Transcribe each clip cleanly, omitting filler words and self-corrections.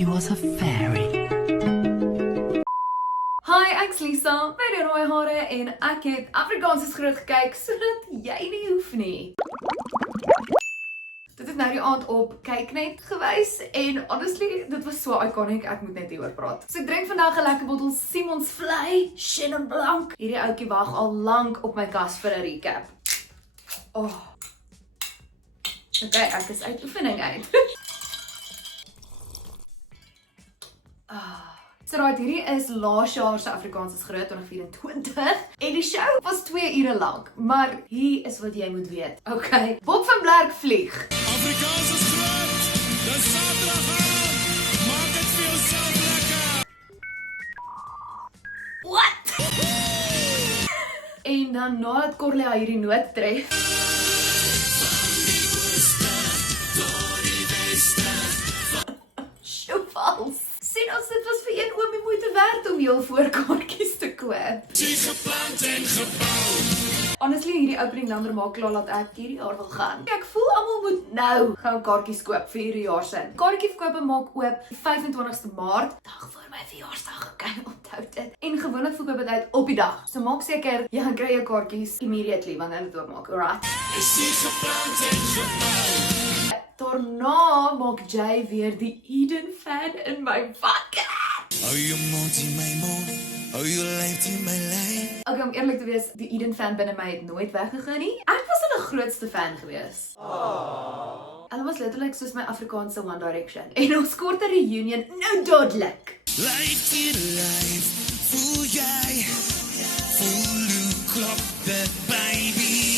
She was a fairy. Hi, ek's Lisa, met die rooi hare en ek het Afrikaans is groot gekyk sodat jy nie hoef nie. Dit het nou die aand op Kyknet gewys en honestly, dit was so iconic, ek moet net hieroor praat. So ek drink vandag 'n lekker bottel Simon's Vlei, Chenin Blanc. Hierdie ouetjie wag al lank op my kas vir 'n recap. Oh. Okay, ek is uit oefening uit. So right, hierdie is laas jaar se Afrikaans is groot 2024 en die show was 2 ure lank, maar hier is wat jy moet weet. Okay, Bob van Blerk vlieg. Afrikaans is groot, dis Saterdag aand, maak dit vir jouself lekker. What? En dan nadat Corlea hierdie noot tref, so vals. Sien ons, dit was vir een oomie moeite werd om heel voorkaartjies te koop. Sy geplant en gebou. Honestly, hierdie opening nummer maak klaar dat ek hierdie jaar wil gaan. Ek voel almal moet nou gou kaartjies koop vir hierdie jaar se. Kaartjieverkope maak oop die 25ste Maart, dag voor my verjaarsdag. Okay, onthou dit. En gewoonlik verkoop dit uit op die dag. So maak seker jy gaan kry jou kaartjies immediately wanneer dit oopmaak. Alright. Sy geplant en gebou. Daarna maak Jay weer die Eden fan in my wakker. Hou jou mond in my mond, hou jou lyf in my lyf. Okay, om eerlik te wees, die Eden fan binne my het nooit weggegaan nie. Ek was hulle grootste fan gewees. Hulle was letterlik soos my Afrikaanse One Direction. En ons kort 'n reunion nou dadelik. Lyf in lyf, voel jy, voel hoe klop dit baby.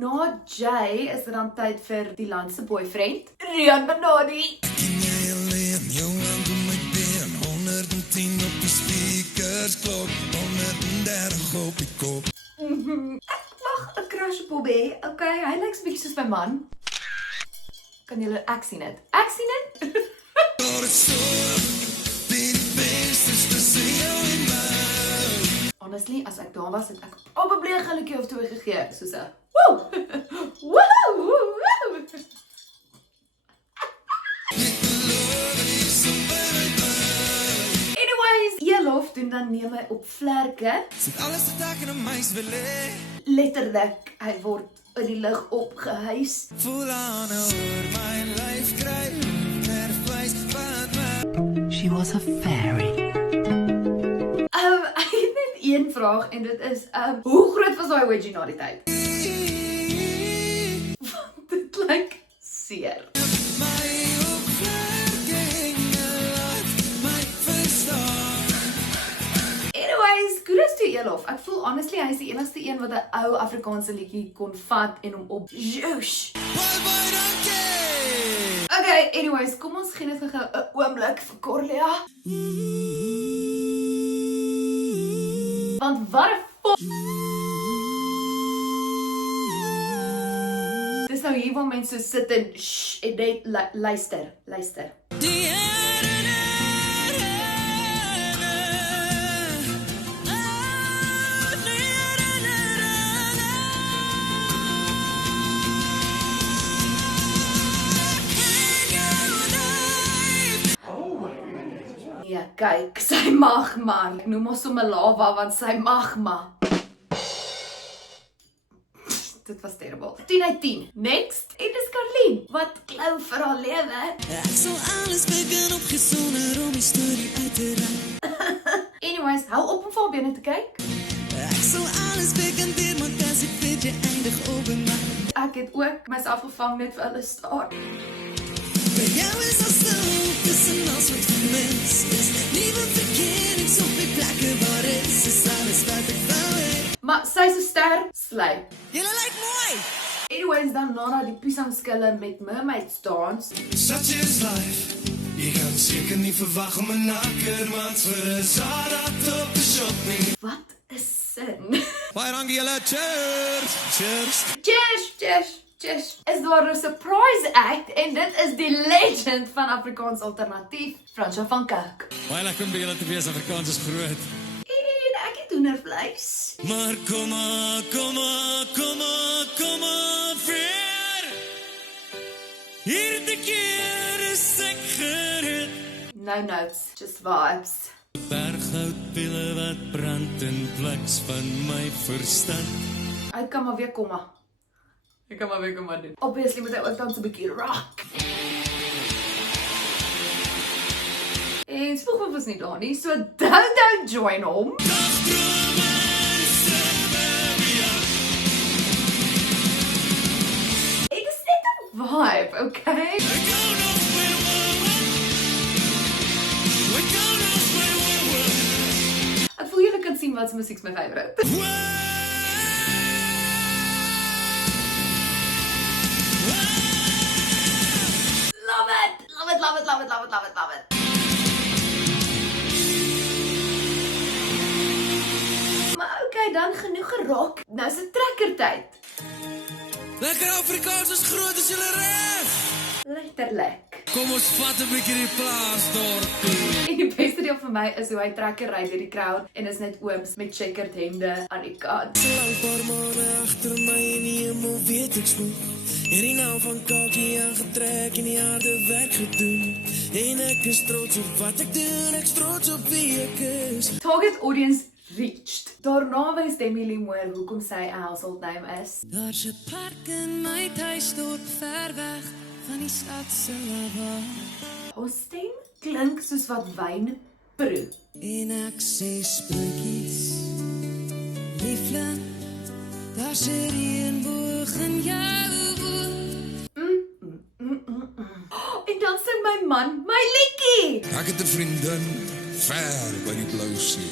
Na Jay is dit dan tyd vir die land se boyfriend, Rian Benoni. Ken jy alleen, jou hand om my been, 110 op die speakers, klok 130 op die kop. Ek mag 'n crush op hom hê. Okay, hy lyk so 'n bietjie soos my man. Kan julle ek sien dit? Ek sien dit. Daar is so, die beste tussen jou en my. Honestly, as ek daar was, het ek probably 'n gilletjie of 2 gegee, soos 'n woe! Woe! Anyways, Elof doen dan neem hy op vlerke. Sit alles te dak in 'n meis wil hê. Letterlik, hy word in die lug opgehuis. Voel aan oor my lyf kry, nervwys van my. She was a fairy. Ek het net een vraag en dit is, hoe groot was daai wedgie na die tyd? Dit lyk seer. My opmerking laat my verstaan. Anyways, kudos to Elof. Ek voel honestly hy is die enigste een wat 'n ou Afrikaanse liedjie kon vat en hom op josh. Bye dankie. Okay, anyways, kom ons gee net gou 'n oomblik vir Corlea. Want wat 'n dis nou hier waar mense so sit en shh, en net luister. Die Ja, kyk, sy mag maar. Ek noem ons sommer lava want sy mag maar. Dit was terrible. 10 uit 10. Next, en dis Carlien, wat klou vir haar lewe. ek sal alles begin op gesonder om die storie uit te raak. Anyways, hou op om vir haar bene te kyk. Ek sal alles begin weer, want as ek weet jy eindig op by my. Ek het ook myself gevang net vir hulle staar. By jou is al stil, tussen ons wat vermis is. Liewe verkenings op die plekke waar is alles wat ek wou hê. Maar sy is 'n ster, slyp. Julle lyk mooi! Anyways, dan Nana die piesangskille met mermaids dans. Such is life. Jy kan seker nie verwag om 'n nakkermans vir 'n Zara top te shop nie. Wat 'n sin. Baie dankie julle. Cheers. Cheers. Cheers. Is daar 'n surprise act en dit is die legend van Afrikaans alternatief, Fransjo van Kyk. Baie lekker om by julle te wees. Afrikaans is groot. En ek het hoendervleis. Maar kom maar weer. Hierdie keer is ek gered. No notes, just vibes. Berghoutpille wat brand in plaas van my verstand. Hy kan maar weer kom maar. Ek kan maar weer kom maar doen. Obviously moet hy ook dan so 'n bietjie rock. En Spoeghof was nie daar nie, so don't join hom. Dit is net 'n vibe, okay? Ek voel julle kan sien wat se musiek is my favourite. Love it! Love it, love it, love it, love it, love it, love it. Maar okay, dan genoeg gerok. Nou is dit trekkertyd. Lekker Afrikaans is groot as julle reg. Letterlik. Kom ons vat 'n bietjie die plaas dorp toe. En die beste deel vir my is hoe hy trekker ry deur die crowd en is net ooms met checkered hemde aan die kant. Lang paar maande agter my en die hemel weet ek spoeg. En die naam van Kakie aangetrek en die harde werk gedoen. En ek is trots op wat ek doen, ek is trots op wie ek is. Target audience reached. Daarna wys Demi Lee Moore hoekom sy 'n household name is. Daar's 'n park in my tuisdorp ver weg van die stad se lawaai. Haar stem klink soos wat wyn proe. En ek sê sprokies, liefling, daar's 'n reënboog in jou oë. En dan sing my man my liedjie. Ek het 'n vriendin ver by die blou see.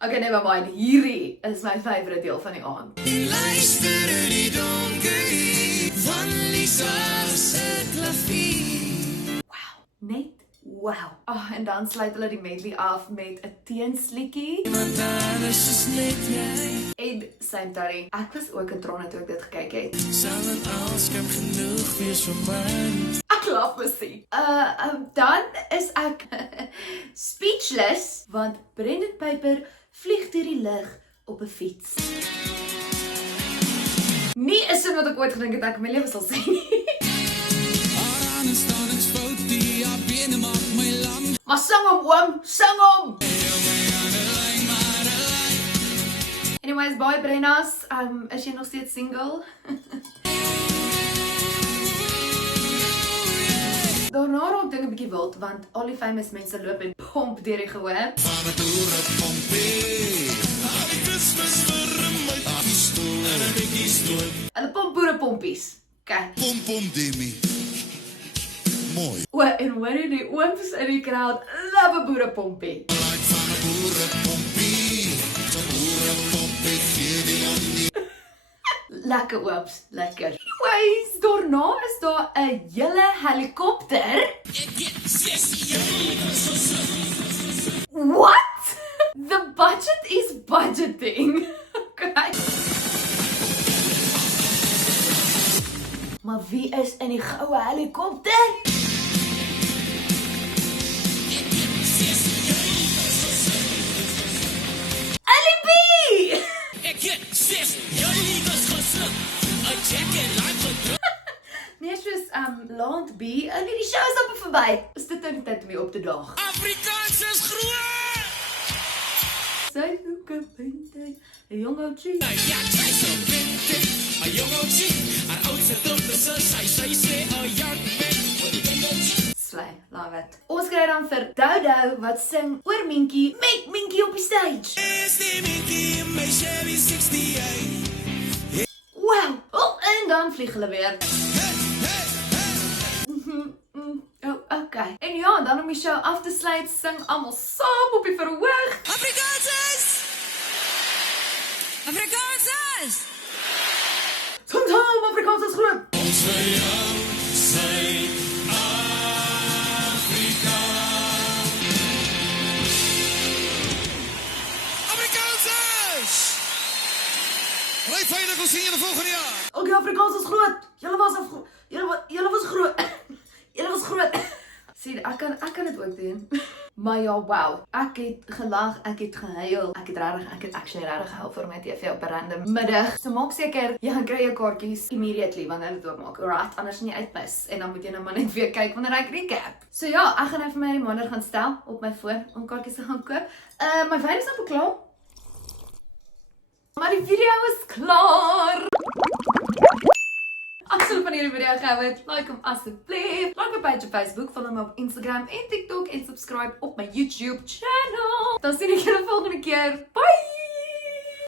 Okay, never mind. Hierdie is my favourite deel van die aand. Luister in die donker van Lisa se klavier. Net wow. En dan sluit hulle die medley af met 'n teensliedjie. Want alles is net jy. En same Terry. Ek was ook in trane toe ek dit gekyk het. Sal en alskam genoeg wees vir my. Ek love musiek. Dan is ek speechless want Brendan Piper vlieg deur die lug op 'n fiets. Nie is dit wat ek ooit gedink het ek in my lewe sal sien nie. Aan staan ek fout die bene maak my lam. Maar sing hom oom, sing hom. Anyways, bye Brennas. Is jy nog steeds single? Daarna raak dinge bietjie wild want al die famous mense loop en pomp deur die gehoor. Van 'n boerepompie. Happy Christmas vir my pistool. En 'n bietjie stoel. Hulle pomp boerepompies. Okay. Pom pom Demi. Mooi. En hoor jy die ooms in die crowd love 'n boerepompie. Like van 'n boerepompie. 'n Boerepompie gee die aan die. Lekker ooms, lekker. Anyways, daarna is daar 'n hele helikopter. What? The budget is budgeting. Okay. Maar wie is in die goue helikopter? Alibi! Nee, soos Land B, en die show is op en verby. Is dit nou die tyd om jou op te daag? Afrikaans is groot. Sy soek 'n pinte, 'n jong ouetjie. Ja, sy so binne. 'n Jong ouetjie, haar oudste dogter sy sê, "Oh, young man, what do you know?" Slay, love it. Ons kry dan vir Dodo wat sing oor Minkie met Minkie op die stage. Is die Minkie in my Chevy 68? Wow! En dan vlieg hulle weer. Oh, okay. En ja, dan om die show af te sluit, sing almal saam op die verhoog. Afrikaans! Sometime Afrikaans is groot. Ons vir jou, sy Afrikaners! Ry veilig, ons sien julle volgende jaar. Okay, Afrikaans is groot. Julle was groot. Julle was groot. Sien, ek kan dit ook doen. Maar ja, wow, ek het gelag, ek het gehuil, ek het actually regtig gehuil vir my TV op 'n random middag. So maak seker, jy gaan kry jou kaartjies immediately wanneer dit oopmaak, alright, anders nie uitmis. En dan moet jy nou maar net weer kyk wanneer ek recap. So ja, ek gaan nou vir my reminder gaan stel op my foon om kaartjies te gaan koop. My wyn is amper klaar. Maar die video is klaar! As jy van hierdie video gehou het, like hom asseblief. Like my page op Facebook, volg my op Instagram en TikTok en subscribe op my YouTube channel. Dan sien ek julle volgende keer. Bye!